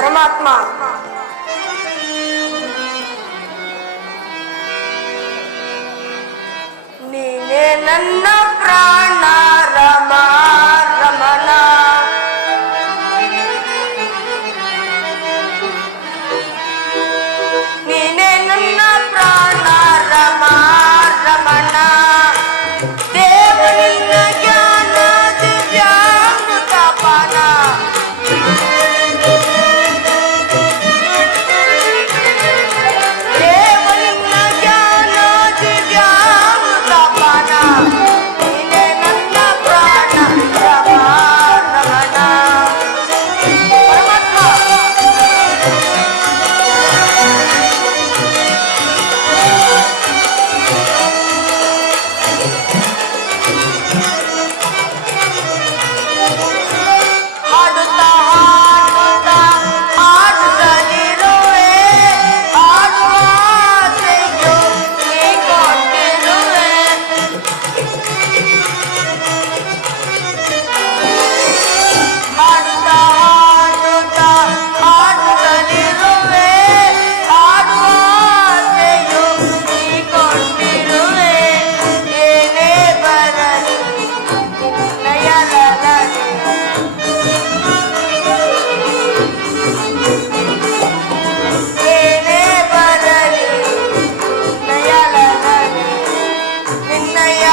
ಪರಮಾತ್ಮ ನೀನೇ ನನ್ನ ಪ್ರಾಣ ರಮ ರಮಣ, ನೀನೇ ನನ್ನ ಪ್ರಾಣ ರಮ ರಮಣ, ದೇವನಿನ್ನ ಜ್ಞಾನ ದಿವ್ಯಾಮೃತ ಪಾನ, ದೇವನಿನ್ನ ಜ್ಞಾನ ದಿವ್ಯಾಮೃತ ಪಾನ, ನೀನೇ ನನ್ನ ಪ್ರಾಣ ರಮ ರಮಣ. ಹಾಡುತ್ತಾ ಹಾಡುತ್ತಾ ಹಾಡುತ್ತಲಿರುವೆ, ಹಾಡುವ ಆಸೆಯು ನೀ ಕೊಟ್ಟಿರುವೆ, ಹಾಡುತ್ತಾ ಹಾಡುತ್ತಾ ಹಾಡುತ್ತಲಿರುವೆ, ಹಾಡುವ ಆಸೆಯು ನೀ ಕೊಟ್ಟಿರುವೆ, ಏನೇ ಬರಲಿ ನಿನ್ನಯಲಲನೆ, ಏನೇ ಬರಲಿ ನಿನ್ನಯಲಲನೆ, ನಿನ್ನಯ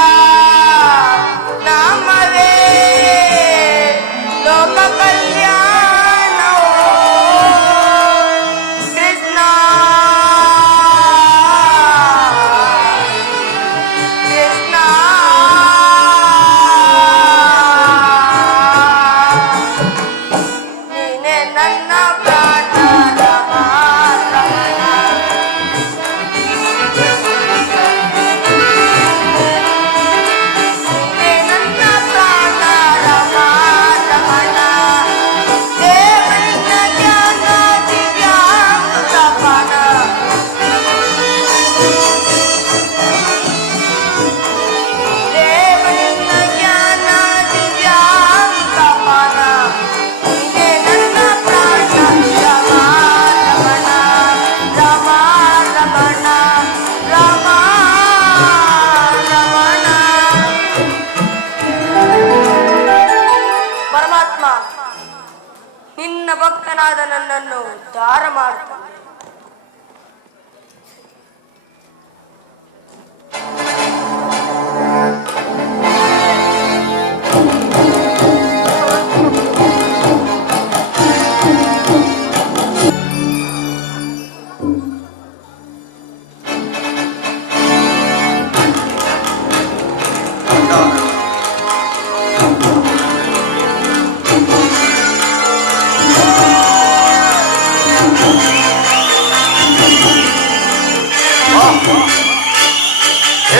ನಾಮವೇ ಲೋಕ ಕಲ್ಯಾಣವೋ ಕೃಷ್ಣ ಕೃಷ್ಣ. ನೀನೇ ನನ್ನ ಪ್ರಾಣ ರಮ ರಮಣ, ನೀನೇ ನನ್ನ ಪ್ರಾಣ ರಮ ರಮಣ, ದೇವನಿನ್ನ ಜ್ಞಾನ ದಿವ್ಯಾಮೃತ ಪಾನ, ದೇವನಿನ್ನ ಜ್ಞಾನ ದಿವ್ಯಾಮೃತ ಪಾನ, ನೀನೇ ನನ್ನ ಪ್ರಾಣ ರಮ ರಮಣ, ರಮ ರಮಣ, ರಮ ರಮಣ. ಪರಮಾತ್ಮ ನಿನ್ನ ಭಕ್ತನಾದ ನನ್ನನ್ನು ಉದ್ಧಾರ ಮಾಡುತ್ತಾನೆ.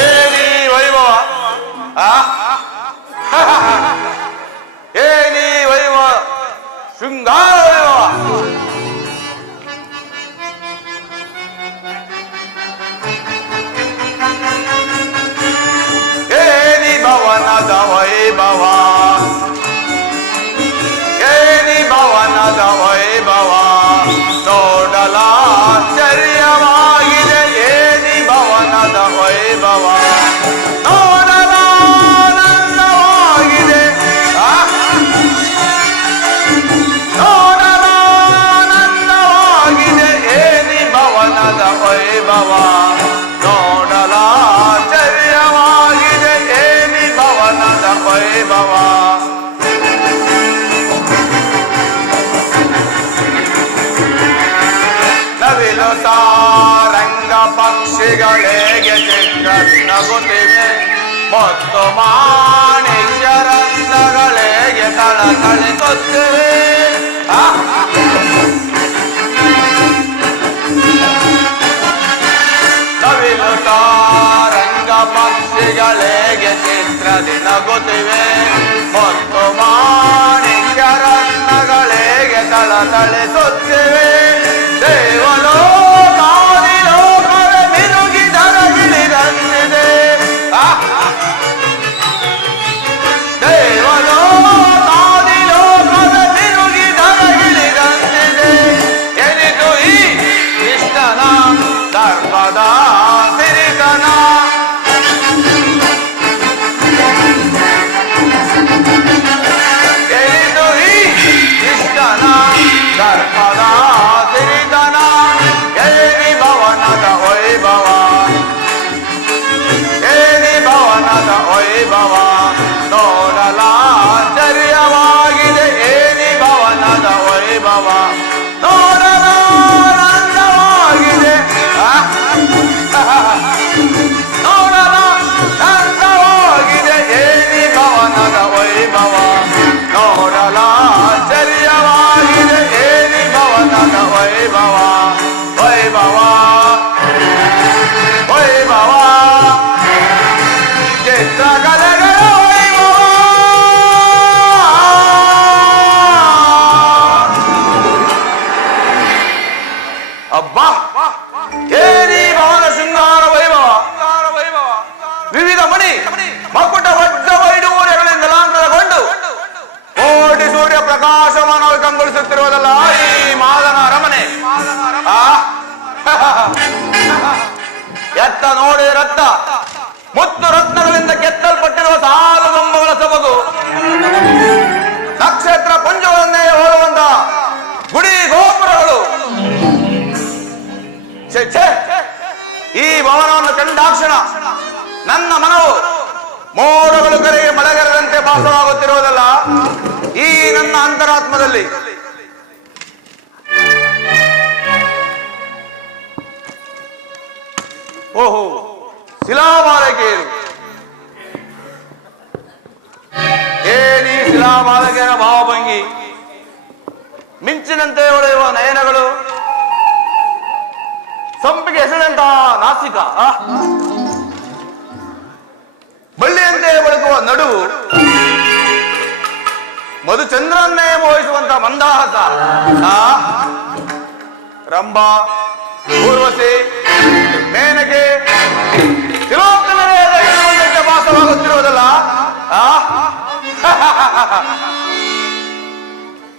ಏನಿ ವೈಭವ, ಏನಿ ವೈಭವ, ಶೃಂಗಾರ ವೈಭವ. ಏನಿ ಭವನದ ವೈಭವ, ಏನಿ ಭವನದ ವೈಭವ, ನೋಡಲಾಶ್ಚರ್ಯವಾಗಿದೆ ಏನಿ ಭವನದ ವೈಭವ, ನೋಡಲಾನಂದವಾಗಿದೆ, ನೋಡಲಾನಂದವಾಗಿದೆ ಏನಿ ಭವನದ ವೈಭವ, ನೋಡಲಾಶ್ಚರ್ಯವಾಗಿದೆ ಏನಿ ಭವನದ ವೈಭವ. ನವಿಲು ಸಾರಂಗ ಪಕ್ಷಿಗಳಿಗೆ ಚಿತ್ರನಗುತ್ತಿವೆ, ಮತ್ತು ಮಾಣಿಕ್ಯರಂಧಗಳಿಗೆ ತಳತಳಿಸುತ್ತಿವೆ, ನವಿಲು ಸಾರಂಗ ಪಕ್ಷಿಗಳಿಗೆ ಚಿತ್ರದಿ ನಗುತ್ತಿವೆ, ಮತ್ತು ಮಾಣಿಕ್ಯರಂಧಗಳಿಗೆ ತಳತಳಿಸುತ್ತಿವೆ, ದೇವಲೋಕಾದಿ ಲೋಕವೇ ಮಿನುಗಿ ಧರಗಿಳಿದಂತಿದೆ, ದೇವಲೋಕಾದಿ ಲೋಕವೇ ಮಿನುಗಿ ಧರಗಿಳಿದಂತಿದೆ, ಧರ್ಮದ ಸಿರಿತನ ಏನಿ ಭವನದ ವೈಭವ ಏನಿ ಭವನದ ವೈಭವ ನೋಡಲಾಶ್ಚರ್ಯವಾಗಿದೆ ಏನಿ ಭವನದ ವೈಭವ ನೋಡಲಾನಂದವಾಗಿದೆ ನೋಡಲಾನಂದವಾಗಿದೆ ಏನಿ ಭವನದ ವೈಭವ ನೋಡಲಾಶ್ಚರ್ಯವಾಗಿದೆ ಏನಿ ಭವನದ ವೈಭವ ವೈಭವ ವೈಭವ ಚಿತ್ರಕಲೆಗಳ ವೈಭವ ಅಬ್ಬಾ ಏನಿ ಭವನ ಶೃಂಗಾರ ವೈಭವ ವಿವಿಧ ಮಣಿ ಮಕುಟ ವಜ್ರ ವೈಡೂರ್ಯಗಳಿಂದ ಲಾಂಛನಗೊಂಡು ಕೋಟಿ ಸೂರ್ಯ ಪ್ರಕಾಶಮಾನವಾಗಿ ಕಂಗೊಳಿಸುತ್ತಿರುವುದಲ್ಲ ಈ ಮಾದನ ಅರಮನೆ. ಎತ್ತ ನೋಡಿದ ರಕ್ತ ಮುತ್ತು ರತ್ನಗಳಿಂದ ಕೆತ್ತಲ್ಪಟ್ಟಿರುವ ಸಾಲು ಗೊಂಬಗಳ ಸೊಬಗು ನಕ್ಷತ್ರ ಪುಂಜಗಳನ್ನೇ ಹೋಲುವಂತ ಗುಡಿ ಗೋಪುರಗಳು. ಛೆ ಛೆ, ಈ ಭವನವನ್ನು ಕಂಡಾಕ್ಷಣ ನನ್ನ ಮನವು ಮೋಡಗಳು ಕರೆಗೆ ಮಳೆಗರೆದಂತೆ ಭಾಸವಾಗುತ್ತಿರುವುದಲ್ಲ ಈ ನನ್ನ ಅಂತರಾತ್ಮದಲ್ಲಿ. ಓಹೋ, ಶಿಲಾಮಾಲಕೆಯರು ಏನಿ ಶಿಲಾಮಾಲಕೆಯ ಭಾವಭಂಗಿ, ಮಿಂಚಿನಂತೆ ಹೊಳೆಯುವ ನಯನಗಳು, ಸಂಪಿಗೆ ಹೆಸರಿನಂತಹ ನಾಸಿಕ, ಬಳ್ಳಿಯಂತೆ ಬಳುಕುವ ನಡುವು, ಮಧುಚಂದ್ರನ್ನೇ ಮೋಹಿಸುವಂತ ಮಂದಹಾಸ, ರಂಭಾ, ಊರ್ವಶಿ, ಮೇನಕೆ, ತಿಲೋತ್ತಮರೇ ಭಾಸವಾಗುತ್ತಿರುವುದಲ್ಲ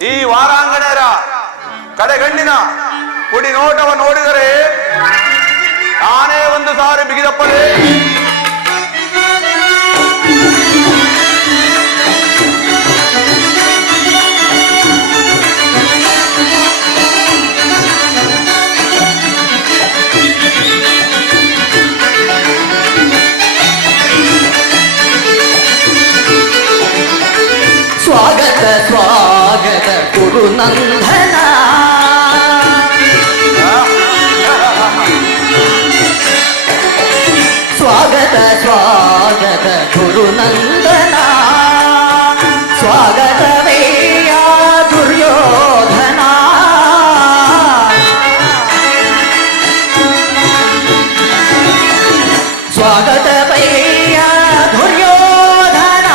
ಈ ವಾರಾಂಗಣೆಯರ ಕಡೆಗಣ್ಣಿನ ಕುಡಿ ನೋಟವ ನೋಡಿದರೆ ನಾನೇ ಒಂದು ಸಾರಿ ಬಿಗಿದಪ್ಪಲೇ. ಸ್ವಾಗತ ಸ್ವಾಗತ ಗುರುನಂದನ, ಸ್ವಾಗತ ಸ್ವಾಗತ ಗುರುನಂದನ, ಸ್ವಾಗತವೇಯ ದುರ್ಯೋಧನ. ಸ್ವಾಗತವೇಯ ದುರ್ಯೋಧನ,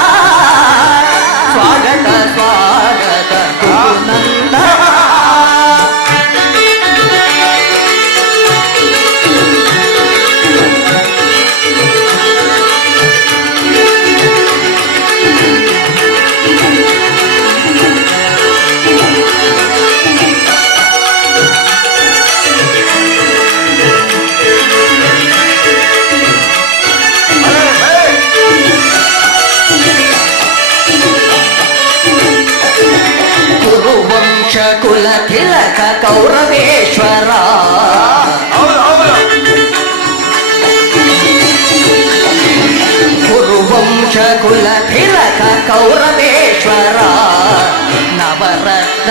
ಸ್ವಾಗತ ಸ್ವಾಗತ ಗುರುನಂದನ. ಕುಲ ತಿಲಕ ಕೌರವೇಶ್ವರ, ಕುರುವಂಶ ಕುಲ ತಿಲಕ ಕೌರವೇಶ್ವರ, ನವರತ್ನ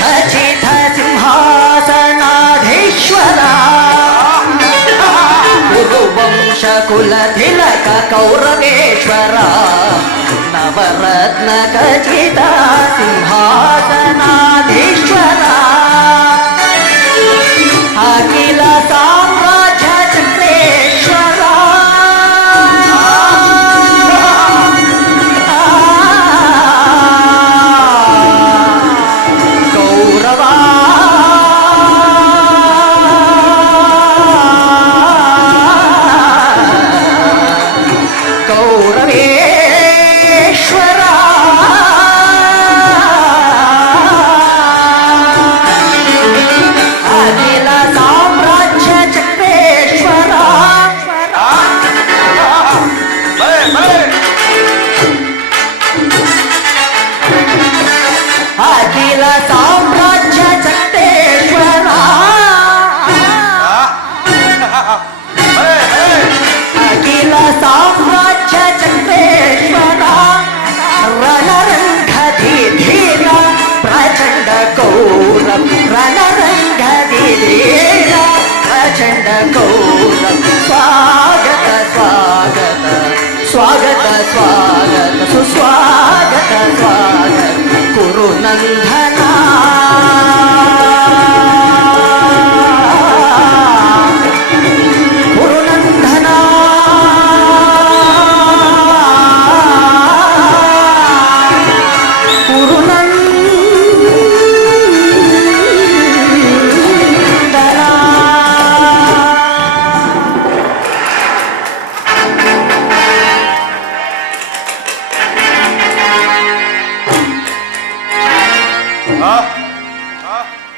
ಖಚಿತ ಸಿಂಹಾಸನಾಧೀಶ್ವರ. ಕುರುವಂಶ ಕುಲ ತಿಲಕ ಕೌರವೇಶ್ವರ, ನವರತ್ನ ಖಚಿತ ಸಿಂಹಾಸನಾಧೀಶ್ವರ. ಅಖಿಲ ಸಾಮ್ರಾಜ್ಯ ಚಕ್ರೇಶ್ವರ, ಕೌರವ ಕೌರವೇಶ್ವರ.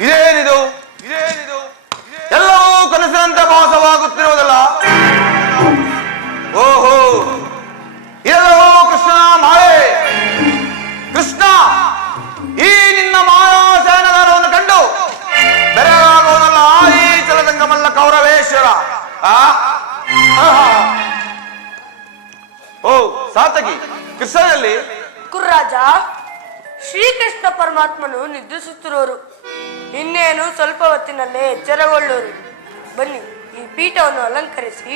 ಇದೇನಿದು ಇದೇನಿದು ಎಲ್ಲವೂ ಕನಸಿನಂತೆ ಭಾಸವಾಗುತ್ತಿರುವುದಲ್ಲ. ಓಹೋ, ಎಲ್ಲವೂ ಕೃಷ್ಣನ ಮಾಯೆ. ಕೃಷ್ಣ, ಈ ನಿನ್ನ ಮಾಯಾಶಯನಗಾರವನ್ನು ಕಂಡು ಬೆರಗಾಗುವುದಲ್ಲ ಈ ಚಲದಂಗಮಲ್ಲ ಕೌರವೇಶ್ವರ. ಓ ಸಾತಕಿ, ಕೃಷ್ಣನಲ್ಲಿ ಕುರ್ರಾಜ, ಶ್ರೀಕೃಷ್ಣ ಪರಮಾತ್ಮನು ನಿದ್ರಿಸುತ್ತಿರುವರು. ಇನ್ನೇನು ಸ್ವಲ್ಪ ಹೊತ್ತಿನಲ್ಲೇ ಎಚ್ಚರಗೊಳ್ಳುವರು. ಬನ್ನಿ, ಈ ಪೀಠವನ್ನು ಅಲಂಕರಿಸಿ.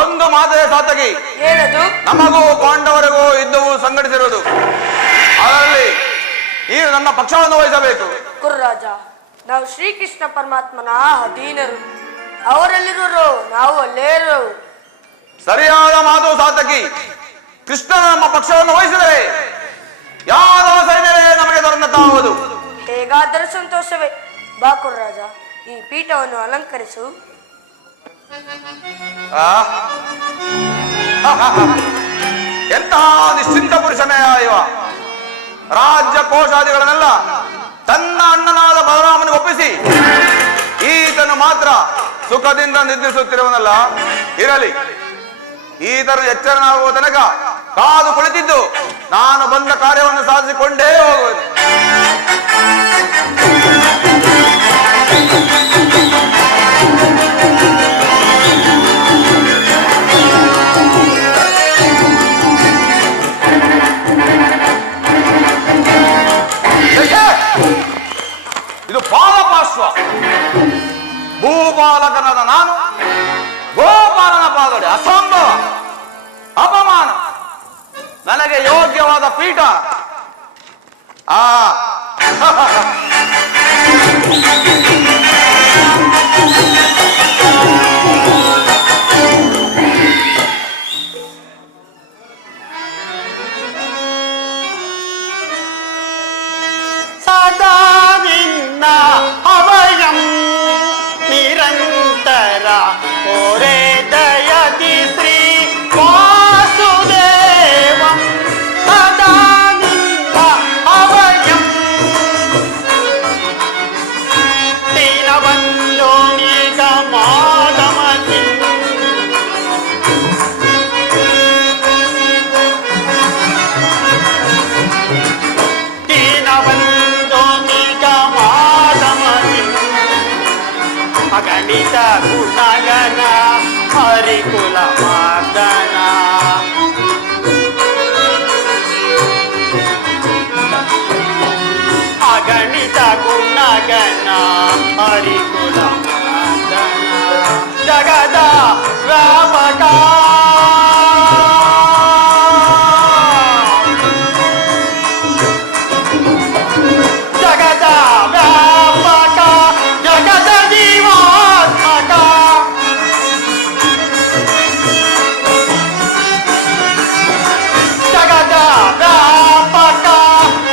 ಒಂದು ಮಾತೇ ಸಾತಕಿ, ಏನದು? ನಮಗೂ ಪಾಂಡವರಿಗೂ ಯುದ್ಧವು ಸಂಘಟಿಸಿರುವುದು. ಅದರಲ್ಲಿ ನೀನು ನನ್ನ ಪಕ್ಷವನ್ನು ವಹಿಸಬೇಕು. ಕುರ್ರಾಜ, ನಾವು ಶ್ರೀಕೃಷ್ಣ ಪರಮಾತ್ಮನ ಅಧೀನರು. ಅವರಲ್ಲಿರುವರು, ನಾವು ಅಲ್ಲೇ ಇರುವರು. ಸರಿಯಾದ ಮಾತು ಸಾತಕಿ. ಕೃಷ್ಣನ ನಮ್ಮ ಪಕ್ಷವನ್ನು ವಹಿಸಿದರೆ ಯಾದವ ಸೈನ್ಯವೇ ನಮಗೆ ದೊರೆತಾವುದು. ಹೇಗಾದರೂ ಸಂತೋಷವೇ. ಬಾ ಕುರ್ರಾಜ, ಈ ಪೀಠವನ್ನು ಅಲಂಕರಿಸು. ಎಂತಹ ನಿಶ್ಚಿಂತ ಪುರುಷನೇ ಇವ. ರಾಜ್ಯ ಕೋಶಾದಿಗಳನ್ನೆಲ್ಲ ತನ್ನ ಅಣ್ಣನಾದ ಬಲರಾಮನಿಗೆ ಒಪ್ಪಿಸಿ ಈತನು ಮಾತ್ರ ಸುಖದಿಂದ ನಿದ್ರಿಸುತ್ತಿರುವನಲ್ಲ. ಇರಲಿ, ಈತನು ಎಚ್ಚರನಾಗುವ ತನಕ ಕಾದು ಕುಳಿತಿದ್ದು ನಾನು ಬಂದ ಕಾರ್ಯವನ್ನು ಸಾಧಿಸಿಕೊಂಡೇ ಹೋಗುವುದು. ಇದು ಪಾದಪಾರ್ಶ್ವ. ಭೂಪಾಲಕನಾದ ನಾನು ಗೋಪಾಲನ ಪಾದಡೆ ಅಸಂಭವ, ಅಪಮಾನ. ನನಗೆ ಯೋಗ್ಯವಾದ ಪೀಠ ಸದಾ ನಿನ್ನ ಅಭಯಂ ನಿರಂತರ ಓರೆ ದಯದಿ ಶ್ರೀ ವಾಸುದೇವಂ. ಸದಾ ನಿನ್ನ ಅಭಯಂ ದೀನಬಂಧೋ ನಿಗಮಾಗಮತಿ. ದೀನಬಂಧೋ ನಿಗಮಾಗಮತಿ ಅಗಣಿತ ಗುಣಗಣ ಹರಿಕುಲ ಮಾರ್ದನ. ಅಗಣಿತ ಗುಣಗಣ ಹರಿಕುಲ ಮಾರ್ದನ. ಜಗದ ವ್ಯಾಪಕ ಜಗದ ವ್ಯಾಪಕ ಜಗದ ಜೀವಾತ್ಮಕ. ಜಗದ ವ್ಯಾಪಕ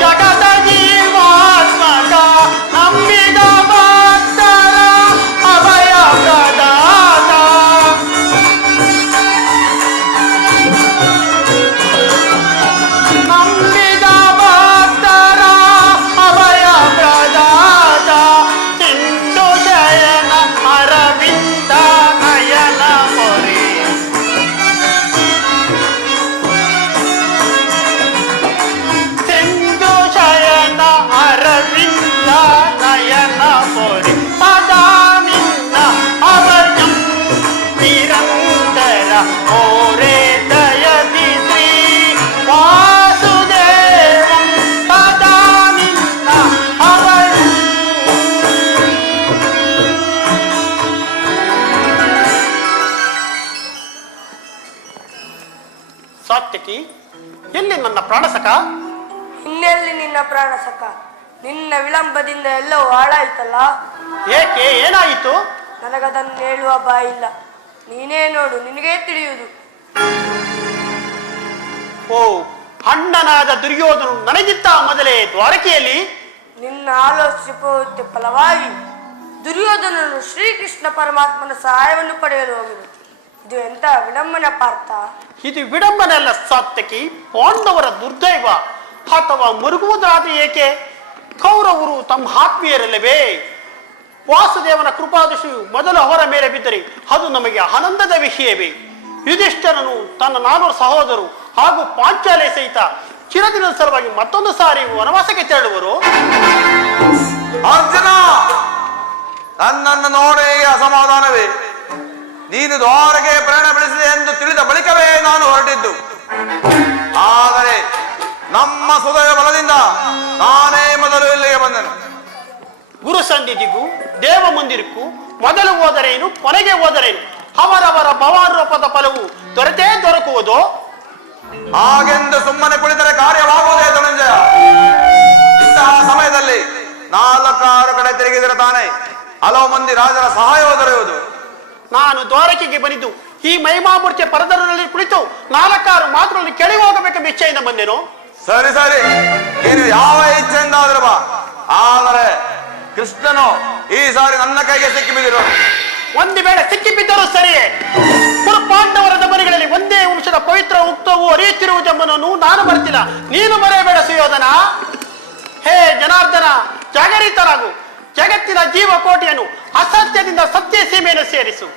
ಜಗದ ಜೀವಾತ್ಮಕ. ನಂಬಿದ ಭಕ್ತರ ಅಭಯ ಪ್ರದಾತ. ನಂಬಿದ ಭಕ್ತರ ಅಭಯ ಪ್ರದಾತ. ಸಿಂಧು ಶಯನ ಅರವಿಂದ ನಯನ ಮೊರೆ. ಸಿಂಧು ಶಯನ ಅರವಿಂದ ನಯನ ಮೊರೆ. ಸದಾ ನಿನ್ನ ಅಭಯಂ ನಿರಂತರ ಓರೆ ದಯದಿ ಶ್ರೀ ವಾಸುದೇವಂ. ಸದಾ ನಿನ್ನ ಅಭಯಂ. ಸಾತ್ಯಕಿ, ಎಲ್ಲಿ ನನ್ನ ಪ್ರಾಣಸಕ? ಇನ್ನೆಲ್ಲಿ ನಿನ್ನ ಪ್ರಾಣ ಸಖ? ನಿನ್ನ ವಿಳಂಬದಿಂದ ಎಲ್ಲವೂ ಹಾಳಾಯ್ತಲ್ಲ. ಏಕೆ, ಏನಾಯಿತು? ನನಗದನ್ನು ಹೇಳುವ ಬಾಯಿಲ್ಲ. ನೀನೇ ನೋಡು, ನಿನಗೇ ತಿಳಿಯುವುದು. ಓ, ಅಣ್ಣನಾದ ದುರ್ಯೋಧನು ನನಗಿಂತ ಮೊದಲೇ ದ್ವಾರಕೆಯಲ್ಲಿ. ನಿನ್ನ ಆಲೋಚಿಸುವ ಫಲವಾಗಿ ದುರ್ಯೋಧನನು ಶ್ರೀಕೃಷ್ಣ ಪರಮಾತ್ಮನ ಸಹಾಯವನ್ನು ಪಡೆಯಲು ಹೋಗಿರು. ಇದು ಎಂತ ವಿಡಂಬನ ಪಾರ್ಥ. ಇದು ವಿಡಂಬನೆ ಅಲ್ಲ ಸಾತ್ಯಕಿ, ಪಾಂಡವರ ದುರ್ದೈವ. ಅಥವಾ ಮುರುಗುವುದಾದ್ರೆ ಏಕೆ? ಕೌರವರು ತಮ್ಮ ಆತ್ಮೀಯರಲ್ಲವೇ? ವಾಸುದೇವನ ಕೃಪಾದೃಷ್ಟಿಯು ಮೊದಲು ಅವರ ಮೇಲೆ ಬಿದ್ದರೆ ಅದು ನಮಗೆ ಆನಂದದ ವಿಷಯವೇ? ಯುಧಿಷ್ಠರನು ತನ್ನ 4 ಸಹೋದರರು ಹಾಗೂ ಪಾಂಚಾಲೆ ಸಹಿತ ಚಿರದಿನದ ಸಲುವಾಗಿ ಮತ್ತೊಂದು ಸಾರಿ ವನವಾಸಕ್ಕೆ ತೆರಳುವರು. ಅರ್ಜುನ, ನನ್ನನ್ನು ನೋಡೇ ಅಸಮಾಧಾನವೇ? ನೀನು ದ್ವಾರಕೆ ಪ್ರಯಾಣ ಬೆಳೆಸಿದೆ ಎಂದು ತಿಳಿದ ಬಳಿಕವೇ ನಾನು ಹೊರಟಿದ್ದು. ಆದರೆ ನಮ್ಮ ಸುದಯ ಬಲದಿಂದ ನಾನೇ ಮೊದಲು ಇಲ್ಲಿಗೆ ಬಂದೆನು. ಗುರು ಸನ್ನಿಧಿಗೂ ದೇವ ಮಂದಿರಕ್ಕೂ ಮೊದಲು ಹೋದರೇನು, ಕೊನೆಗೆ ಹೋದರೇನು? ಅವರವರ ಭವಾರೂಪದ ಫಲವು ದೊರಕುವುದು. ಹಾಗೆಂದು ಸುಮ್ಮನೆ ಕುಳಿತರೆ ಕಾರ್ಯವಾಗುವುದೇ ಧನಂಜಯ? ಇಂತಹ ಸಮಯದಲ್ಲಿ 4-6 ಕಡೆ ತಿರುಗಿದರೆ ತಾನೇ ಹಲವು ಮಂದಿ ರಾಜರ ಸಹಾಯವೂ ದೊರೆಯುವುದು. ನಾನು ದ್ವಾರಕೆಗೆ ಬಂದಿದ್ದು ಈ ಮಹಿಮಾಮೂರ್ತಿಯ ಪರದರಲ್ಲಿ ಕುಳಿತು 4-6 ಮಾತುಗಳಲ್ಲಿ ಕೆಳಿ ಹೋಗಬೇಕೆಂಬ ಇಚ್ಛೆಯಿಂದ ಬಂದೆನು. ಸರಿ ಸರಿ, ನೀನು ಯಾವ ಇಚ್ಛೆಯಿಂದಾದರೂ ಬಾ. ಆದರೆ ಕೃಷ್ಣನು ಈ ಸಾರಿ ನನ್ನ ಕೈಗೆ ಸಿಕ್ಕಿ ಬಿದ್ದಿರು. ಒಂದು ವೇಳೆ ಸಿಕ್ಕಿಬಿದ್ದರೂ ಸರಿಯೇ, ಪಾಂಡವರ ದಮನಿಗಳಲ್ಲಿ ಒಂದೇ ವಂಶದ ಪವಿತ್ರ ಉಕ್ತವು ಹರಿಯುತ್ತಿರುವುದೆಂಬುದನ್ನು ನಾನು ಬರ್ತಿಲ್ಲ. ನೀನು ಬರೆಯಬೇಡ ಸುಯೋಧನ. ಹೇ ಜನಾರ್ದನ, ಜಾಗರಿತರಾಗು. ಜಗತ್ತಿನ ಜೀವಕೋಟಿಯನ್ನು ಅಸತ್ಯದಿಂದ ಸತ್ಯ ಸೀಮೆಯನ್ನು ಸೇರಿಸು.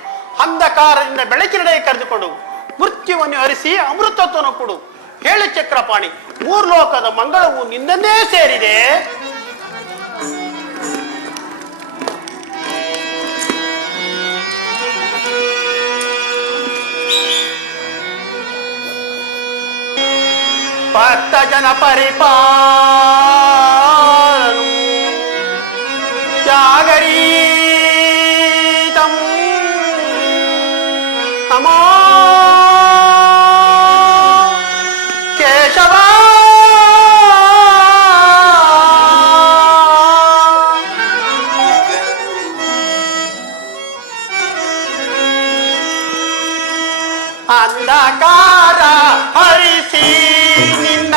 ಅಂಧಕಾರದಿಂದ ಬೆಳಕಿನಡೆ ಕರೆದುಕೊಂಡು ಮೃತ್ಯುವನ್ನು ಹರಿಸಿ ಅಮೃತತ್ವವನ್ನು ಕೊಡು. ಹೇಳು ಚಕ್ರಪಾಣಿ, 3 ಲೋಕದ ಮಂಗಳವು ನಿನ್ನನ್ನೇ ಸೇರಿದೆ. ಭಕ್ತ ಜನ ಪರಿಪಾಲನು ಜಾಗರೀತಂ ನಮೋ ಕೇಶವ. ಅಂಧಕಾರ ಹರಿಸಿ ನಿನ್ನ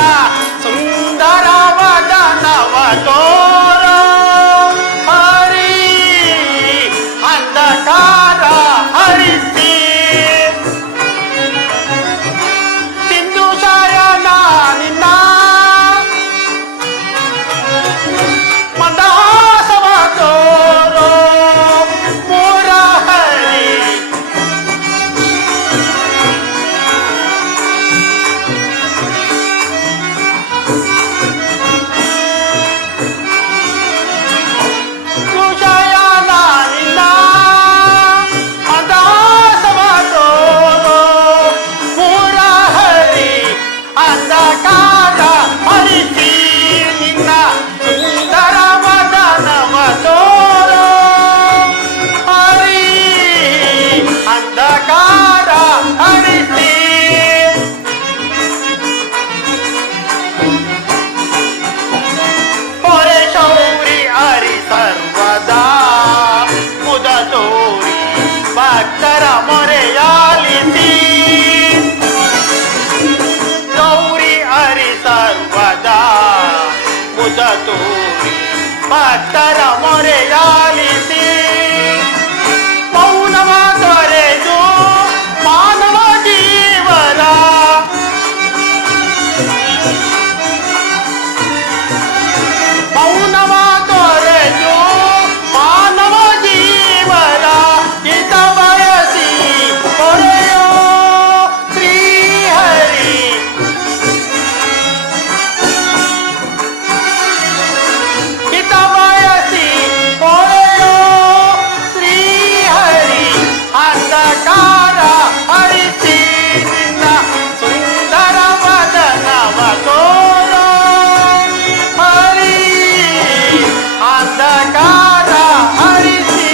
ಸುಂದರ ವದನವ ತೋರ ಹರಿ. ಅಂಧಕಾರ ಹರಿಸಿ ಸಿಂಧು ಶಯನ ನಿನ್ನ ಮಂದಹಾಸವ ತೋರೋ ಮೂರ ಹರಿ. ಭಕ್ತರ ಮೊರೆಯಾಲಿಸಿ ಗೌರಿ ಹರಿ ಸರ್ವದಾ ಮುದ ತೋರಿ. ಭಕ್ತರ ಮೊರೆಯಾಲಿಸಿ ಮೌನವ ತೊರೆದು ಮಾನವ ಜೀವನ ಮೌನವ ತೊರೆದು ಮಾನವ ಜೀವನ ಹಿತ ಬಯಸಿ ಕೊರೆಯೋ ಶ್ರೀಹರಿ. ಹಿತ ಬಯಸಿ ಕೊರೆಯೋ ಶ್ರೀಹರಿ. ಅಂಧಕಾರ ಹರಿಸಿ ನಿನ್ನ ಸುಂದರ ವದನವ ತೋರೋ ಹರಿ. ಅಂಧಕಾರ ಹರಿಸಿ.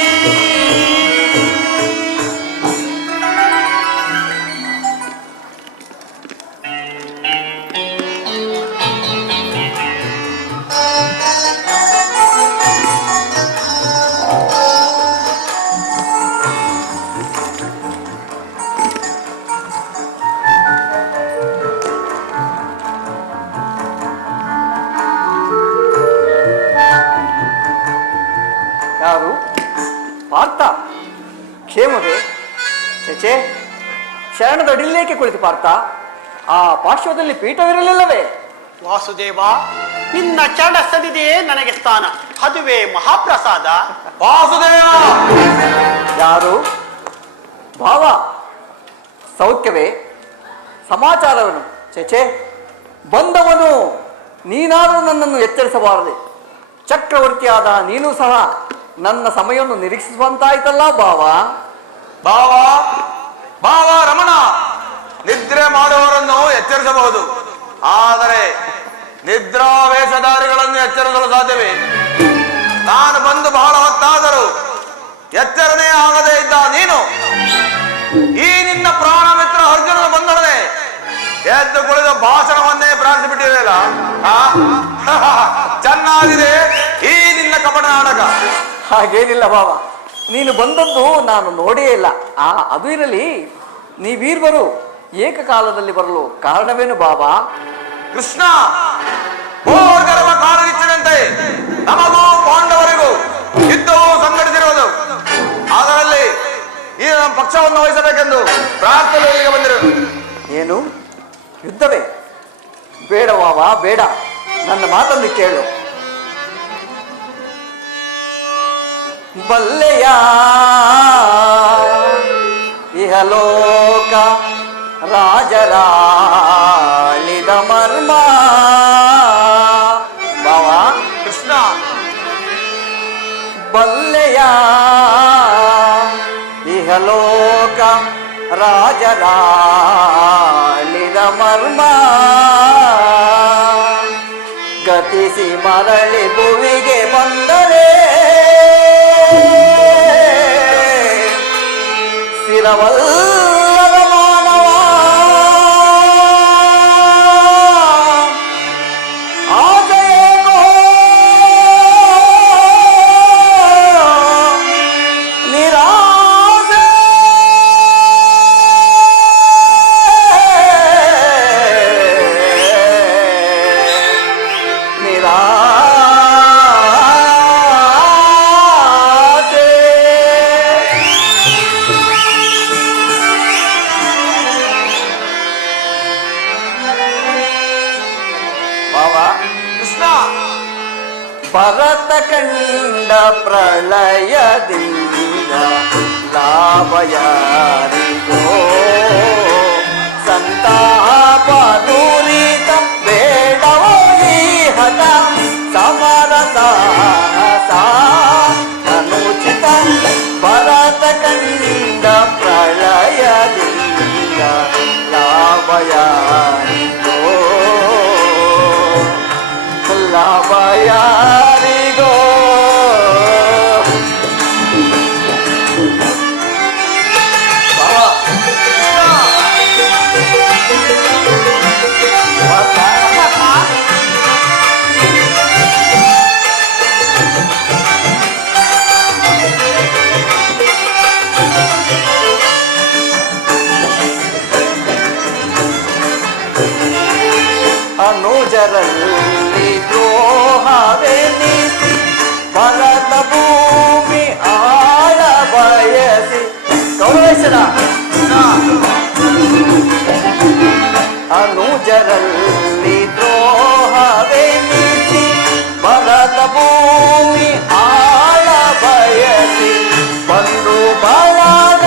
ಯಾರು? ಪಾರ್ಥ? ಕ್ಷೇಮವೇ? ಚಚೆ, ಶರಣದಡಿಲ್ಲೇಕೆ ಕುಳಿತು ಪಾರ್ಥ? ಆ ಪಾರ್ಶ್ವದಲ್ಲಿ ಪೀಠವಿರಲಿಲ್ಲವೇ? ವಾಸುದೇವ, ನಿನ್ನ ಚರಣ ಸದಿದೆಯೇ ನನಗೆ ಸ್ಥಾನ, ಅದುವೇ ಮಹಾಪ್ರಸಾದ. ವಾಸುದೇವ ಯಾರು ಭಾವ? ಸೌಖ್ಯವೇ? ಸಮಾಚಾರವನು? ಚೇಚೆ, ಬಂದವನು ನೀನಾದರೂ ನನ್ನನ್ನು ಎಚ್ಚರಿಸಬಾರದೆ. ಚಕ್ರವರ್ತಿಯಾದ ನೀನು ಸಹ ನನ್ನ ಸಮಯವನ್ನು ನಿರೀಕ್ಷಿಸುವಂತಾಯ್ತಲ್ಲ ಭಾವ. ಭಾವ ಭಾವ ರಮಣ, ನಿದ್ರೆ ಮಾಡುವವರನ್ನು ಎಚ್ಚರಿಸಬಹುದು, ಆದರೆ ನಿದ್ರಾವೇಶಧಾರಿಗಳನ್ನು ಎಚ್ಚರಿಸಲು ಸಾಧ್ಯವೇ? ನಾನು ಬಂದು ಬಹಳ ಹೊತ್ತಾದರೂ ಎಚ್ಚರಣೆ ಆಗದೇ ಇದ್ದ ನೀನು ಈ ನಿನ್ನ ಪ್ರಾಣ ಮಿತ್ರ ಅರ್ಜುನನ ಬಂದೊಡನೆ ಎದ್ದು ಕುಳಿದ ಭಾಷಣವನ್ನೇ ಪ್ರಾರಂಭಿಸಿಬಿಟ್ಟಿರಲಿಲ್ಲ. ಚೆನ್ನಾಗಿದೆ ಈ ನಿನ್ನ ಕಪಟ ನಾಟಕ. ಹಾಗೇನಿಲ್ಲ ಭಾವ, ನೀನು ಬಂದದ್ದು ನಾನು ನೋಡೇ ಇಲ್ಲ. ಅದು ಇರಲಿ, ನೀವೀರ್ವರು ಏಕಕಾಲದಲ್ಲಿ ಬರಲು ಕಾರಣವೇನು ಬಾಬಾ? ಕೃಷ್ಣ, ಭೋರ್ಗರವ ಕಾಲಗಿಚ್ಚಿನಂತೆ ನಮಗೂ ಪಾಂಡವರಿಗೂ ಯುದ್ಧವು ಸಂಘಟಿಸಿರುವುದು. ಅದರಲ್ಲಿ ಈ ನಮ್ಮ ಪಕ್ಷವನ್ನು ವಹಿಸಬೇಕೆಂದು ಪ್ರಾರ್ಥನೆಯೊಂದಿಗೆ ಬಂದಿರು. ಏನು ಯುದ್ಧವೇ? ಬೇಡ ಬಾಬ, ಬೇಡ. ನನ್ನ ಮಾತನ್ನು ಕೇಳು. ಬಲ್ಲೆಯ ಇಹಲೋಕ ರಾಜರಾಳಿದ ಮರ್ಮ. ಬಾವ ಕೃಷ್ಣ, ಬಲ್ಲೆಯ ಇಹಲೋಕ ರಾಜರಾಳಿದ ಮರ್ಮ. ಗತಿಸಿ ಮರಳಿ ಭುವಿಗೆ ಬಂದರೆ ಸ್ಥಿರವಲ್ಲದ ಮಾನವ ಆಜಯೇಗೋ ನಿರಾಸೆ. ಕೃಷ್ಣ, ಭರತ ಕಂಡ ಪ್ರಳಯದಿಂದ ಲಾಭಯಾರಿಗೋ ಸಂತಾಪ ದೂರಿತ ಬೇಡವೋ ಈ ಹಠ ಸಮರಸ ಅನುಚಿತ. ಭರತ ಕಂಡ ಪ್ರಳಯದಿಂದ ಲಾಭಯಾರಿಗೋ ಲಾಭಯಾರಿಗೋ. ಅನುಜರಲ್ಲಿ ದ್ರೋಹವೆನಿಸಿ ಭರತ ಭೂಮಿ ಆಳ ಬಯಸಿ. ಗೌರವಿಸದ ಅನುಜರಲ್ಲಿ ದ್ರೋಹವೆನಿಸಿ ಭರತ ಭೂಮಿ ಆಳ ಬಯಸಿ ಬಂದು ಬಳಗರಾತದಿಂದ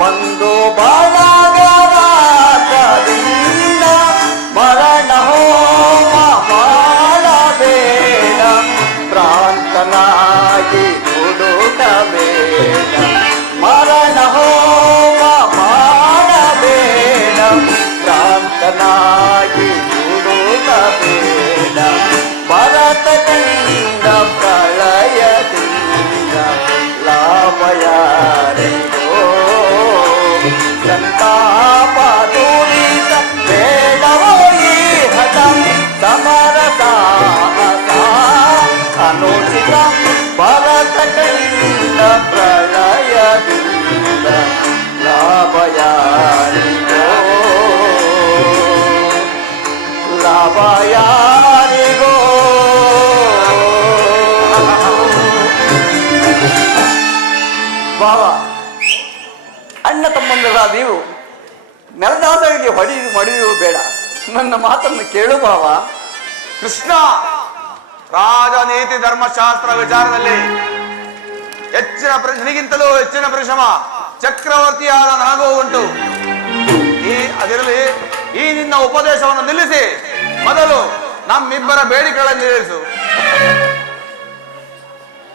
ಬಂದು ಬಳಗರಾತದಿಂದ ಮರಣ ಹೋಮ ಮಾಡಬೇಡ, ಪ್ರಾಂತನಾಗಿ ಹುಡುಕಬೇಡ. ಮರಣ ಹೋಮ ಮಾಡಬೇಡ, ಪ್ರಾಂತನಾಗಿ ಹುಡುಕಬೇಡ. ಭರತ ಕಂಡ ಪ್ರಳಯದಿಂದ ಲಾಭಯಾರಿಗೋ ಸಂತಾಪ ದೂರಿತ ಬೇಡವೋ ಈ ಹಠ ಸಮರಸ ಅನುಚಿತ. ಭರತ ಕಂಡ ಪ್ರಳಯದಿಂದ ಲಾಭಯಾರಿಗೋ ಭಾವ, ಅಣ್ಣ ತಮ್ಮಂದಿರ ನೀವು ನೆಲದಾದರಿಗೆ ಹೊಡೆಯುವುದು ಬೇಡ, ನನ್ನ ಮಾತನ್ನು ಕೇಳು ಭಾವ. ಕೃಷ್ಣ, ರಾಜನೀತಿ ಧರ್ಮಶಾಸ್ತ್ರ ವಿಚಾರದಲ್ಲಿ ನಿನಗಿಂತಲೂ ಹೆಚ್ಚಿನ ಪರಿಶ್ರಮ ಚಕ್ರವರ್ತಿಯಾದ ನನಗೂ ಉಂಟು. ಅದಿರಲಿ, ಈ ನಿನ್ನ ಉಪದೇಶವನ್ನು ನಿಲ್ಲಿಸಿ ಮೊದಲು ನಮ್ಮಿಬ್ಬರ ಬೇಡಿಕೆಗಳನ್ನು ಈಡೇರಿಸು.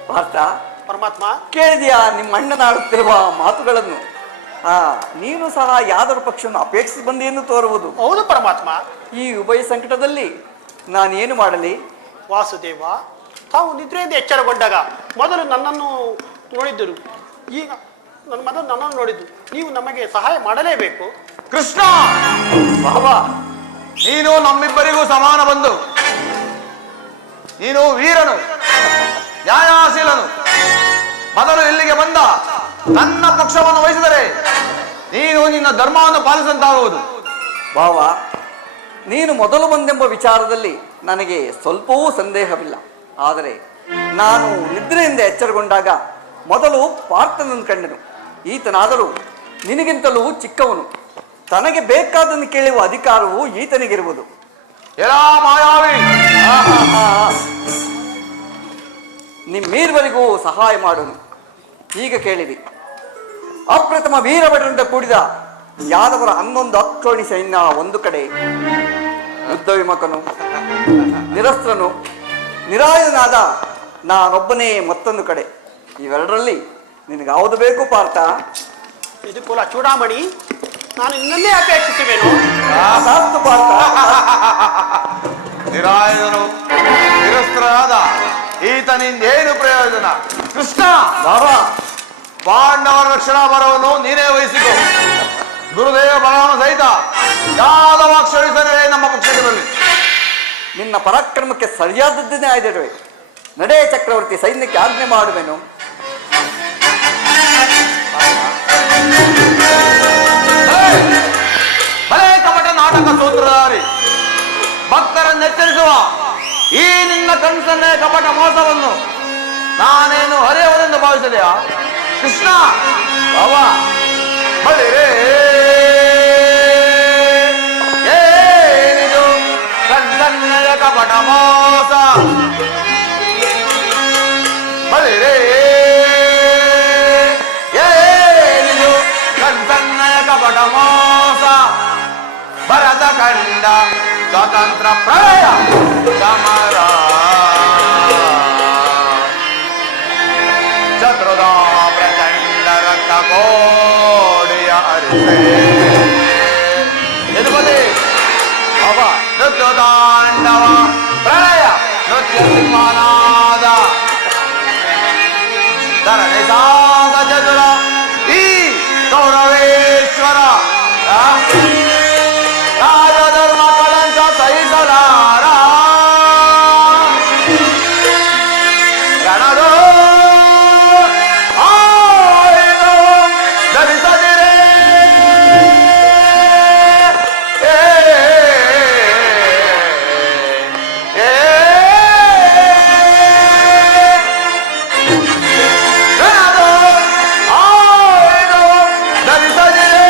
ಪಾರ್ಥ, ಪರಮಾತ್ಮ, ಕೇಳಿದೆಯಾ ನಿಮ್ಮ ಅಣ್ಣನಾಡುತ್ತಿರುವ ಮಾತುಗಳನ್ನು? ನೀನು ಸಹ ಯಾದವ ಪಕ್ಷವನ್ನು ಅಪೇಕ್ಷಿಸಿ ಬಂದೆಯನ್ನು ತೋರುವುದು. ಹೌದು ಪರಮಾತ್ಮ. ಈ ಉಭಯ ಸಂಕಟದಲ್ಲಿ ನಾನೇನು ಮಾಡಲಿ? ವಾಸುದೇವ, ತಾವು ನಿದ್ರೆಯಿಂದ ಎಚ್ಚರಗೊಂಡಾಗ ಮೊದಲು ನನ್ನನ್ನು ನೋಡಿದ್ದರು, ಈಗ ನನ್ನನ್ನು ನೋಡಿದ್ದು, ನೀವು ನಮಗೆ ಸಹಾಯ ಮಾಡಲೇಬೇಕು. ಕೃಷ್ಣ ಬಾಬಾ, ನೀನು ನಮ್ಮಿಬ್ಬರಿಗೂ ಸಮಾನ ಬಂಧು. ನೀನು ವೀರನು, ನ್ಯಾಯಾಶೀಲನು. ಮೊದಲು ಇಲ್ಲಿಗೆ ಬಂದ ನನ್ನ ಪಕ್ಷವನ್ನು ವಹಿಸಿದರೆ ನೀನು ನಿನ್ನ ಧರ್ಮವನ್ನು ಪಾಲಿಸಂತಾಗುವುದು. ಬಾಬಾ, ನೀನು ಮೊದಲು ಬಂದೆಂಬ ವಿಚಾರದಲ್ಲಿ ನನಗೆ ಸ್ವಲ್ಪವೂ ಸಂದೇಹವಿಲ್ಲ. ಆದರೆ ನಾನು ನಿದ್ರೆಯಿಂದ ಎಚ್ಚರಗೊಂಡಾಗ ಮೊದಲು ಪಾರ್ಥನನ್ನು ಕಂಡೆನು. ಈತನಾದರೂ ನಿನಗಿಂತಲೂ ಚಿಕ್ಕವನು. ತನಗೆ ಬೇಕಾದನ್ನು ಕೇಳುವ ಅಧಿಕಾರವು ಈತನಿಗಿರುವುದು. ಎಲ್ಲಾ ಮಾಯಾವಿ, ನಿಮ್ಮೀರ್ವರಿಗೂ ಸಹಾಯ ಮಾಡೋನು. ಈಗ ಕೇಳಿರಿ, ಅಪ್ರಥಮ ವೀರಭಟರಿಂದ ಕೂಡಿದ ಯಾದವರ 11 ಅಕ್ಷೋಣಿ ಸೈನ್ಯ ಒಂದು ಕಡೆ, ಯುದ್ಧ ವಿಮುಖನು, ನಿರಸ್ತ್ರನು, ನಿರಾಯುಧನಾದ ನಾನೊಬ್ಬನೇ ಮತ್ತೊಂದು ಕಡೆ. ಇವೆರಡರಲ್ಲಿ ನಿನಗಾವುದು ಬೇಕು ಪಾರ್ಥ? ಇದು ಕುಲ ಚೂಡಾಮಣಿ, ನಾನು ಇನ್ನೊಂದೇ ಅಪೇಕ್ಷಿಸುವೆನು. ಪಾರ್ಥ, ನಿರಾಯುಧನು, ನಿರಸ್ತ್ರನಾದ ಈತನಿಂದೇನು ಪ್ರಯೋಜನ? ಕೃಷ್ಣ, ಬಾಬಾ, ಪಾಂಡವರ ರಕ್ಷಣಾ ಭಾರವನ್ನು ನೀನೇ ವಹಿಸಿಕೊ. ಗುರುದೇವ ಬಲರಾಮ ಸಹಿತ ಯಾದವ ಕ್ಷಣಿಸಲೇ ನಮ್ಮ ಪಕ್ಷಕ್ಕೆ ಬರಲಿ. ನಿನ್ನ ಪರಾಕ್ರಮಕ್ಕೆ ಸರಿಯಾದದ್ದನ್ನೇ ಆಯ್ದಿಡುವೆ. ನಡೆ ಚಕ್ರವರ್ತಿ, ಸೈನ್ಯಕ್ಕೆ ಆಜ್ಞೆ ಮಾಡುವೆನು. ಭಲೇ ಕಪಟ ನಾಟಕ ಸೂತ್ರಧಾರಿ, ಭಕ್ತರನ್ನೆಚ್ಚರಿಸುವ ಈ ನಿನ್ನ ಕನಸನ್ನೇ ಕಪಟ ಮೋಸವನ್ನು ನಾನೇನು ಹರಿಯವರೆಂದು ಭಾವಿಸದೆಯಾ? ಕೃಷ್ಣ ಬಾಬಾ, ಬಳಿರೇ ಏನಿದು ಕಣ್ಣಯ ಕಪಟ ಮೋಸ? ಬಳಿರೇ ಏನಿದು ಕಣ್ಣಯ ಕಪಟ ಮೋಸ? ಭರತ ಕಂಡ ಸ್ವತಂತ್ರ ಪ್ರಳಯ ಸಮರ, ಶತ್ರುದ ಪ್ರಚಂಡ ರಕ್ತ ಕೋಡಿಯ ಅರಿಸೆ. ಎದುಬದಿ ಅವ ನೃತ್ಯ ತಾಂಡವ ಪ್ರಳಯ ನೃತ್ಯ ಸಿಂಹನಾದ ಧರಣಿ ಸಾಗ ಚತುರ ಈ ಕೌರವೇಶ್ವರ. ರಾಜಧರ್ಮ ಕಳಂಕ ಸಹಿಸಲಾರ ರಣದೋ ಆಯ್ದು ಧರಿಸದಿರೇ. ರಣದೋ ಆಯ್ದು ಧರಿಸದಿರೇ,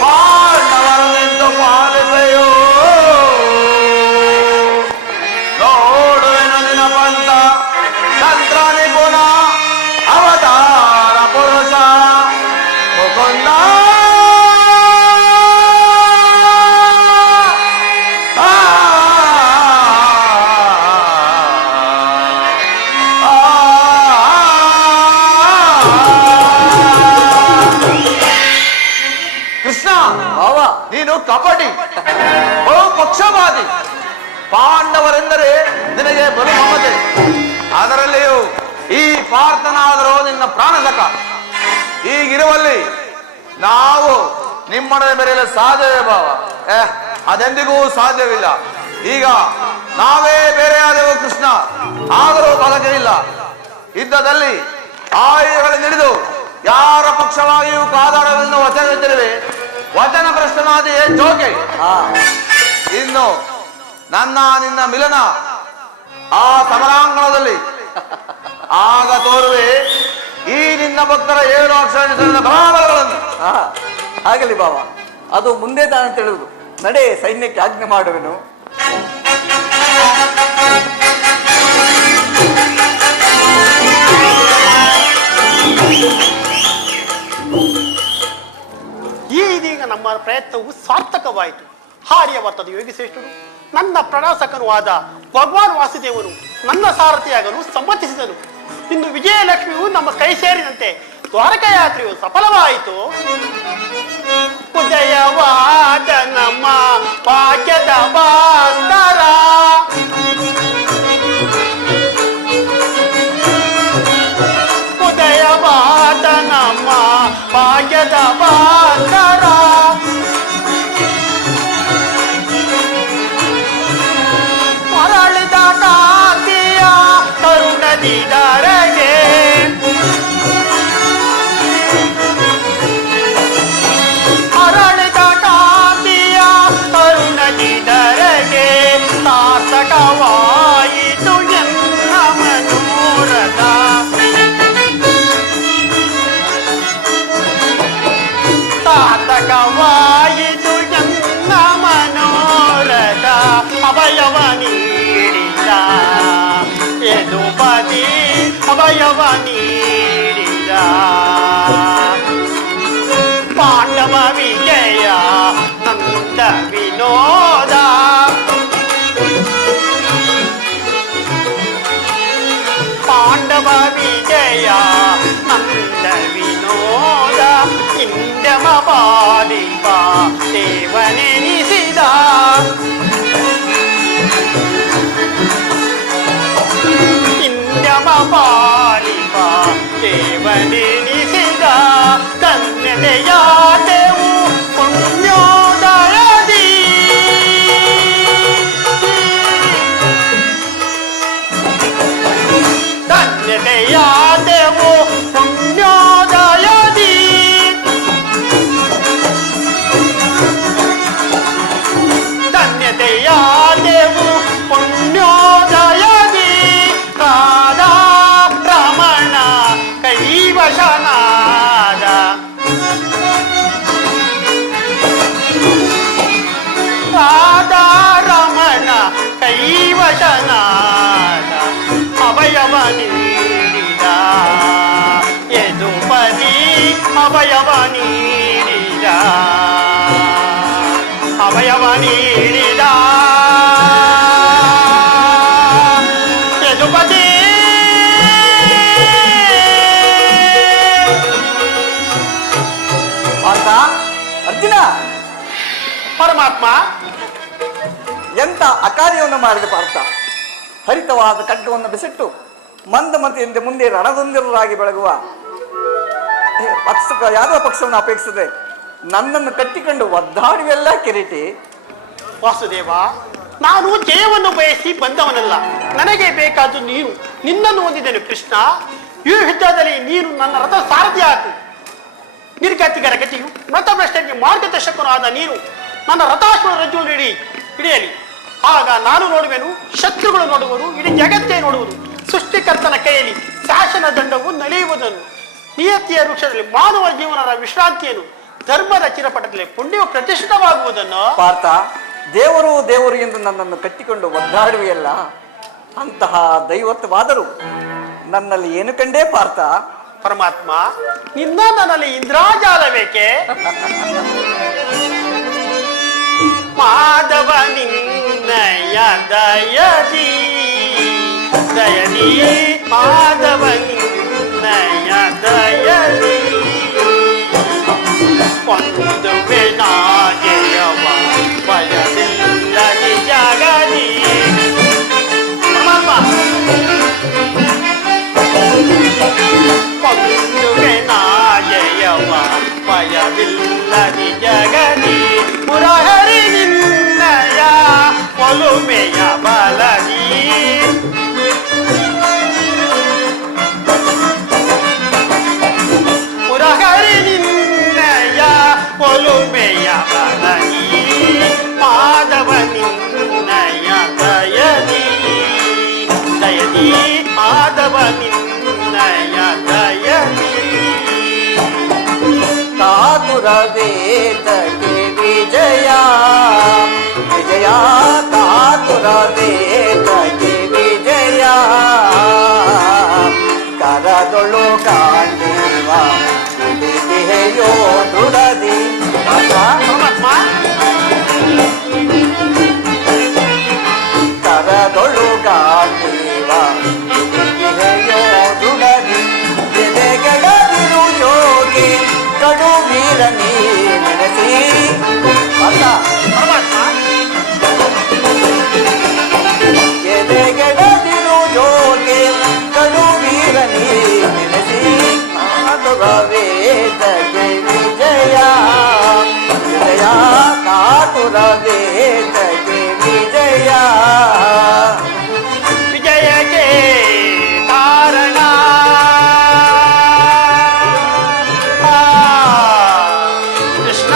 ಪಾಂಡವರನೆಂದು ಪಾಲಿಸೆಯೋ. ನೋಡುವೆನು ನಿನ ಪಂಥ ತಂತ್ರ ನಿಪುಣ, ಅವತಾರ ಪುರುಷ ಮುಕುಂದ. ಕೃಷ್ಣ ಬಾಬಾ, ನೀನು ಕಪಟಿ, ಬಹು ಪಕ್ಷಪಾತಿ. ಪಾಂಡವರೆಂದರೆ ನಿನಗೆ ಬಲು ಮಮತೆ. ಅದರಲ್ಲಿಯೂ ಈ ಪಾರ್ಥನಾದರೂ ನಿನ್ನ ಪ್ರಾಣಸಖ. ಹೀಗಿರುವಲ್ಲಿ ನಾವು ನಿಮ್ಮೊಡನೆ ಬೆರೆಯಲು ಸಾಧ್ಯವೇ ಭಾವ? ಅದೆಂದಿಗೂ ಸಾಧ್ಯವಿಲ್ಲ. ಈಗ ನಾವೇ ಬೇರೆಯಾದೆವು ಕೃಷ್ಣ, ಆದರೂ ಫಲಕವಿಲ್ಲ. ಯುದ್ಧದಲ್ಲಿ ಆಯುಧಗಳನ್ನು ಹಿಡಿದು ಯಾರ ಪಕ್ಷವಾಗಿಯೂ ಕಾದಾಡವೆಂದು ವಚನವಿದ್ದಿರುವೆ. ವಚನ ಭ್ರಷ್ಟನಾದಿಯೇ ಜೋಕೆ. ಇನ್ನು ನಿನ್ನ ಮಿಲನ ಆ ಸಮರಾಂಗಣದಲ್ಲಿ ಆಗ ತೋರುವೆ ಈ ನಿನ್ನ ಭಕ್ತರ 7 ಅಕ್ಷರ ಬಲಾಬಲಗಳನ್ನು. ಆಗಲಿ ಬಾವ, ಅದು ಮುಂದೆ ತಾನು ತಿಳಿಯುವುದು. ನಡೆ, ಸೈನ್ಯಕ್ಕೆ ಆಜ್ಞೆ ಮಾಡುವೆನು. ಇದೀಗ ನಮ್ಮ ಪ್ರಯತ್ನವು ಸಾರ್ಥಕವಾಯಿತು. ಆರ್ಯವರ್ತದ ಯೋಗಿಶ್ರೇಷ್ಠರು ನನ್ನ ಪ್ರಣಾಸಕನೂ ಆದ ಭಗವಾನ್ ವಾಸುದೇವನು ನನ್ನ ಸಾರಥಿಯಾಗಲು ಸಮ್ಮತಿಸಿದನು. ಇನ್ನು ವಿಜಯಲಕ್ಷ್ಮಿಯು ನಮ್ಮ ಕೈ ಸೇರಿದಂತೆ ದ್ವಾರಕ ಯಾತ್ರೆಯು ಸಫಲವಾಯಿತು. ಉದಯವಾದ ನಮ್ಮ ಭಾಗ್ಯದ ಭಾಸ್ಕರ, ಉದಯವಾದ ನಮ್ಮ ಭಾಗ್ಯದ ಭಾಸ್ಕರ, ಮರಳಿದ ಕಾಂತಿಯ ಕರುಣದಿ ಧರೆಗೆ, ಮರಳಿದ ಕಾಂತಿಯ ಕರುಣದಿ ಧರೆಗೆ, ಸಾರ್ಥಕವಾಯಿತು ಎನ್ನ ಮನೋರಥ. ಸಾರ್ಥಕವಾಯಿತು ಎನ್ನ ಮನೋರಥ. ಅಭಯವ ನೀಡಿದ ಯದುಪತಿ, ಅಭಯವ ನೀಡಿದ ಪಾಂಡವ ವಿಜಯ ನಂದ ವಿನೋದ, ಪಾಂಡವ ವಿಜಯ ನಂದ ವಿನೋದ, ಇಂದ್ರಮ ಪಾಲಿಪ ದೇವನೆನಿಸಿದ, ಇಂದ್ರಮ ಪಾಲಿಪ ದೇವನೆನಿಸಿದ, ಧನ್ಯತೆಯಾದೆವು ಪುಣ್ಯೋದಯದಿ, ಧನ್ಯತೆಯಾದೆವು ಪುಣ್ಯೋದಯದಿ, ಧನ್ಯತೆಯಾದೆವು ಪುಣ್ಯೋದಯದಿ. ರಾಧಾ ರಮಣ ಕೈವಶನಾದ, ರಾಧಾ ರಮಣ ಕೈವಶನಾದ, ಅಭಯವ ನೀಡಿದ ಯದುಪತಿ, ಅಭಯವ ನೀಡಿದ, ಅಭಯವ ನೀಡಿದ ಯದುಪತಿ. ಪಾರ್ಥ, ಅರ್ಜುನ, ಪರಮಾತ್ಮ, ಎಂತ ಅಕಾರ್ಯವನ್ನು ಮಾಡಿದ ಪಾರ್ಥ. ಹರಿತವಾದ ಖಡ್ಗವನ್ನು ಬೆಸೆಟ್ಟು ಮಂದಮತಿಯಂತೆ ಮುಂದೆ ರಣದೊಂದಿರಲಾಗಿ ಬೆಳಗುವ ಯಾದವ ಪಕ್ಷವನ್ನು ಅಪೇಕ್ಷಿಸದೆ ನನ್ನನ್ನು ಕಟ್ಟಿಕೊಂಡು ಒದ್ದಾಡುವೆಲ್ಲ ಕಿರೀಟಿ. ವಾಸುದೇವ, ನಾನು ಜಯವನ್ನು ಬಯಸಿ ಬಂದವನಲ್ಲ. ನನಗೆ ಬೇಕಾದ್ದು ನೀನು. ನಿನ್ನನ್ನು ಹೊಂದಿದ್ದೇನೆ ಕೃಷ್ಣ. ಈ ಯುದ್ಧದಲ್ಲಿ ನೀನು ನನ್ನ ರಥ ಸಾರಥಿ ಹಾಕು. ನಿರ್ಗತಿಗರ ಗತಿಯು ಮತಭ್ರಷ್ಟರಿಗೆ ಮಾರ್ಗದರ್ಶಕನು ಆದ ನೀನು ನನ್ನ ರಥಾಶ್ವ ರಜ್ಜು ಹಿಡಿಯಲಿ. ಆಗ ನಾನು ನೋಡುವೆನು, ಶತ್ರುಗಳು ನೋಡುವರು, ಇಡೀ ಜಗತ್ತೇ ನೋಡುವುದು. ಸೃಷ್ಟಿಕರ್ತನ ಕೈಯಲ್ಲಿ ಶಾಸನ ದಂಡವು ನಲಿಯುವುದನ್ನು, ನಿಯತಿಯ ವೃಕ್ಷದಲ್ಲಿ ಮಾನವ ಜೀವನದ ವಿಶ್ರಾಂತಿಯನ್ನು, ಧರ್ಮದ ಚಿರಪಟದಲ್ಲಿ ಪುಣ್ಯವು ಪ್ರತಿಷ್ಠಿತವಾಗುವುದನ್ನು. ಪಾರ್ಥ, ದೇವರು ದೇವರು ಎಂದು ನನ್ನನ್ನು ಕಟ್ಟಿಕೊಂಡು ಒದ್ದಾಡುವೆಯಲ್ಲ, ಅಂತಹ ದೈವತ್ವವಾದರೂ ನನ್ನಲ್ಲಿ ಏನು ಕಂಡೇ ಪಾರ್ಥ? ಪರಮಾತ್ಮ, ನಿನ್ನ ನನ್ನಲ್ಲಿ ಇಂದ್ರಾಜಾಲಬೇಕೆ? ಮಾಧವ ನಿನ್ನಯ ದಯದಿ ದಯದಿ, ಮಾಧವ ನಿನ್ನಯ ದಯದಿ, ಕೊಂದುವೆ ನಾಗೆಯವ ಭಯವಿಲ್ಲದಿ ಜಗದಿ. ಕೊಂದುವೆ ನಾಗೆಯವ ಭಯವಿಲ್ಲದಿ ಜಗದಿ, ಮುರಹರಿ ನಿನ್ನಯ ಒಲುಮೆಯ ಬಲದಿ, ಮುರಹರಿ ನಿನ್ನಯ ಒಲುಮೆಯ ಬಲದಿ, ಮಾಧವ ನಿನ್ನಯ ದಯದಿ ದಯದಿ, ಮಾಧವ ನಿನ್ನಯ ದಯದಿ. ಕಾತುರವೇತಕ್ಕೆ ವಿಜಯ ವಿಜಯ ಕಾತುರವೇತಕ್ಕೆ ವಿಜಯ ಕರದೊಳು ಕಾಂಡೀವ ಕುಡಿದೆಯೋ ದುಡದಿ ಪರಮಾತ್ಮ ಕರದೊಳು ಕಾಂಡೀವ ಕುಡಿದೆಯೋ ದುಡದಿ ಎದೆಗೆಡದಿರು ಯೋಗಿ ಕಡು ವೀರ ನೀ ನೆನೆಸಿ ಅಲ್ಲ ಪರಮಾತ್ಮ ಎದೆಗೆಡದಿರು ಯೋಗಿ ಕಡು ವೀರ ನೀ ನೆನೆಸಿ ಕಾತುರವೇತಕ್ಕೆ ವಿಜಯ ವಿಜಯ ಕಾತುರವೇತಕ್ಕೆ ವಿಜಯ ವಿಜಯಕ್ಕೆ ಕಾರಣ ಕೃಷ್ಣ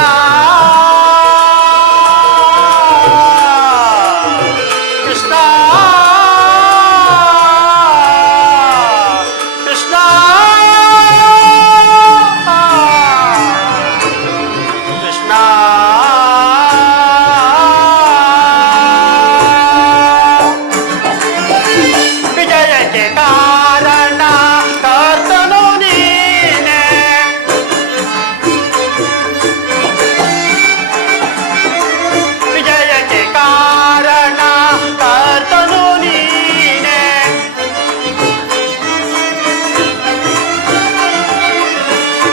ಕೃಷ್ಣ ಕೃಷ್ಣ ಕೃಷ್ಣ ವಿಜಯಕ್ಕೆ ಕಾರಣ ಕರ್ತನು ನೀನೆ ವಿಜಯಕ್ಕೆ ಕಾರಣ ಕರ್ತನು ನೀನೆ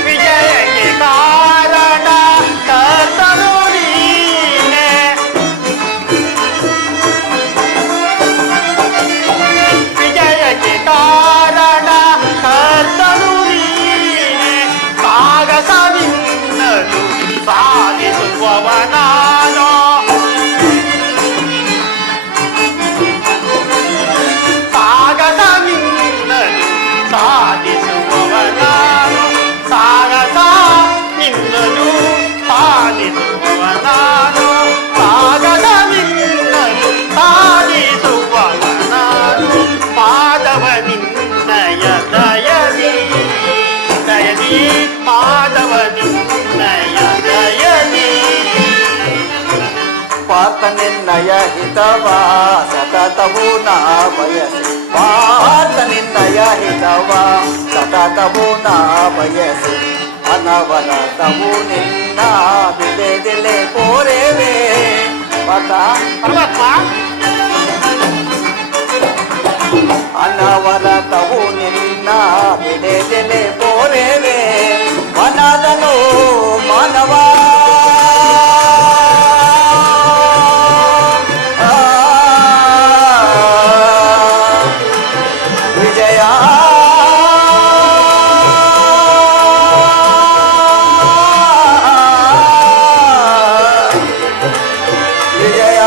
ವಿಜಯಕ್ಕೆ ಕಾರಣ ಕರ್ತನು ನೀನೆ ವಿಜಯಕ್ಕೆ ಕಾರಣ ಕರ್ತನು ನೀನೆ ಸಾಗಸ ನಿನ್ನದು ಸಾಧಿಸುವವ ನಾನು ಸಾಗಸ ನಿನ್ನದು ಸಾಧಿಸುವವ ನಾನು ಸಾಗಸ ನಿನ್ನದು ಸಾಧಿಸುವವ ನಾನು ಸಾಗಸ ನಿನ್ನದು ಸಾಧಿಸುವವ ನಾನು ಮಾಧವ ನಿನ್ನಯ ದಯದಿ ದಯದಿ ಮಾಧವ ನಿನ್ನಯ ದಯದಿ ಪಾರ್ಥ ನಿನ್ನಯ ಹಿತವ ಸತತವು ನಾ ಬಯಸಿ ಪಾರ್ಥ ನಿನ್ನಯ ಹಿತವ ಸತತವು ನಾ ಬಯಸಿ ಅನವರತವು ನಿನ್ನ ಬಿಡೆದಿಲೆ ಕೋರೆವೆ ಪಾರ್ಥ ಪರಮಾತ್ಮ ಅನವರತವು ನಿನ್ನ ಬಿಡೆದಿಲೆ ಕೋರೆವೆ ಮನದನು ಮಾನವ ವಿಜಯ ವಿಜಯ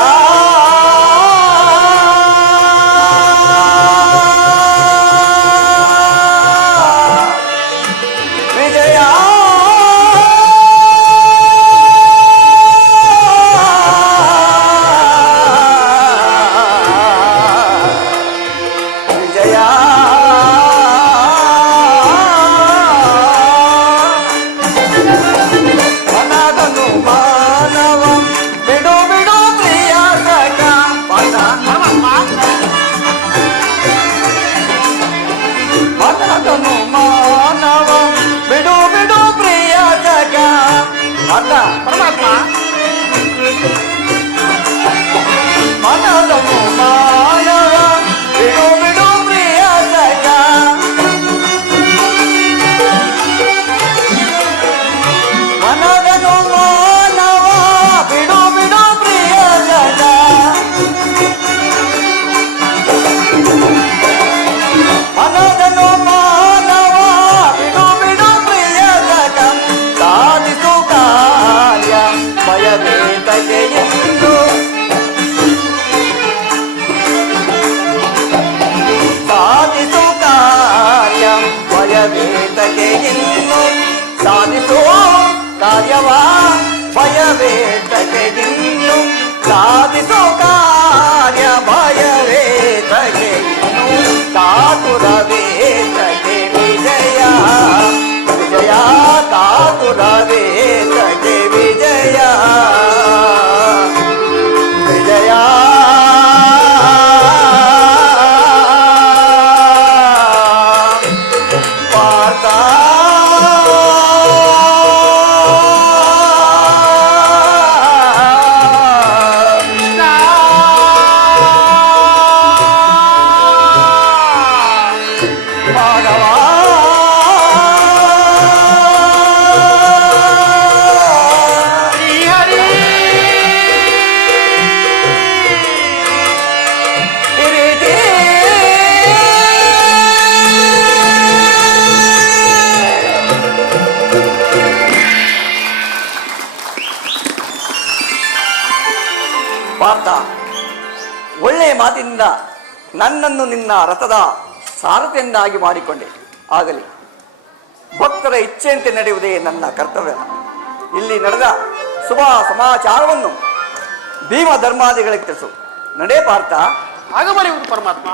ವಿಜಯ ವಿಜಯ ಮನದನು ಮಾನವ ಬಿಡು ಬಿಡು ಪ್ರಿಯ ಸಖ ಮನದನು ಮಾನವ ಬಿಡು ಬಿಡು ಪ್ರಿಯ ಸಖ ಪರಮಾತ್ಮ ಮನದನು ಮಾನವ ಬಿಡು ಬಿಡು ಪ್ರಿಯ ಸಖ ಮನದನು ಮಾನವ ಬಿಡು ಬಿಡು ಪ್ರಿಯ ಸಖ ಮನದನು ಮಾನವ ಬಿಡು ಬಿಡು ಪ್ರಿಯ ಸಖ ಸಾಧಿಸು ಕಾರ್ಯ ಭಯವೇತಗೆ ಎಂದು ಸಾಧಿಸು ಕಾರ್ಯ ಭಯವೇತಗೆ ಇನ್ನು ಸಾಧಿಸು ಕಾರ್ಯವ ಭಯವೇತಗೆ ಇನ್ನು ಸಾಧಿಸು ಕಾರ್ಯ ಭಯವೇತಗೆ ಇನ್ನು ಕಾತುರವೇತಗೆ ವಿಜಯ ವಿಜಯ ಕಾತುರವೇತ ಪಾರ್ಥ, ಒಳ್ಳೆಯ ಮಾತಿನಿಂದ ನನ್ನನ್ನು ನಿನ್ನ ರಥದ ಸಾರಥಿಯನ್ನಾಗಿ ಮಾಡಿಕೊಂಡೆ. ಆಗಲಿ, ಭಕ್ತರ ಇಚ್ಛೆಯಂತೆ ನಡೆಯುವುದೇ ನನ್ನ ಕರ್ತವ್ಯ. ಇಲ್ಲಿ ನಡೆದ ಶುಭ ಸಮಾಚಾರವನ್ನು ಭೀಮ ಧರ್ಮಾದಿಗಳಿಗೆ ತಿಳಿಸು. ನಡೆ ಪಾರ್ಥ. ಆಗಬರುವುದು ಪರಮಾತ್ಮ.